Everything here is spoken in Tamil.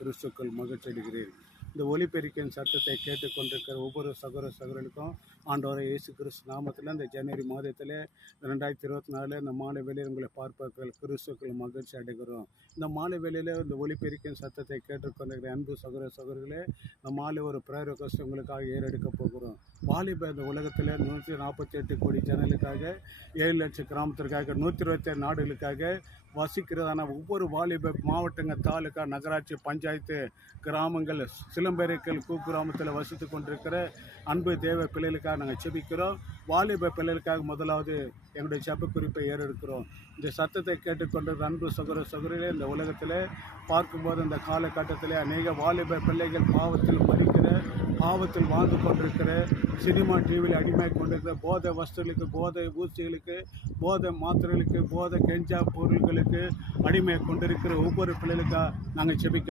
கிறிஸ்துக்கள் மகிழ்ச்சியடைகிறேன். இந்த ஒலிபெருக்கின் சத்தத்தை கேட்டுக்கொண்டிருக்கிற ஒவ்வொரு சகோதரர்களுக்கும் ஆண்டவரை இயேசு கிறிஸ்து நாமத்தில் இந்த ஜனவரி மாதத்தில் 2024 இந்த மாலை வேளையில் உங்களை பார்ப்பவர்கள் கிறிஸ்துக்கள் மகிழ்ச்சி அடைகிறோம். இந்த மாலை வேளையில் இந்த ஒலிபெருக்கின் சத்தத்தை கேட்டுக்கொண்டிருக்கிற அன்பு சகோதரர்களே, இந்த மாலை ஒரு பிரேயர் ரெக்வெஸ்ட் உங்களுக்காக ஏறெடுக்க போகிறோம். வாலிப இந்த உலகத்தில் 148 கோடி ஜனங்களுக்காக, 7 லட்சம் கிராமத்திற்காக, 127 நாடுகளுக்காக வசிக்கிறதான ஒவ்வொரு வாலிப மாவட்டங்கள், தாலுக்கா, நகராட்சி, பஞ்சாயத்து, கிராமங்கள், சிலம்பேரிக்கல் குக்கிராமத்தில் வசித்து கொண்டிருக்கிற அன்பு தேவ பிள்ளைகளுக்காக நாங்கள் செபிக்கிறோம். வாலிப பிள்ளைகளுக்காக முதலாவது எங்களுடைய ஜெப குறிப்பை ஏறெடுக்கிறோம். இந்த சத்தத்தை கேட்டுக்கொண்டிருக்கிற அன்பு சகோதரர்களே, இந்த உலகத்தில் பார்க்கும்போது இந்த காலகட்டத்தில் அநேக வாலிப பிள்ளைகள் பாவத்தில் மறிக்கிற, பாவத்தில் வாழ்ந்து கொண்டிருக்கிற, சினிமா டிவியில் அடிமை கொண்டிருக்கிற, போதை வஸ்துகளுக்கு, போதை ஊசிகளுக்கு, போதை மாத்திரைகளுக்கு, போதை கெஞ்சா பொருள்களுக்கு அடிமை கொண்டிருக்கிற ஒவ்வொரு பிள்ளைகளுக்காக நாங்கள் செபிக்கிறோம்.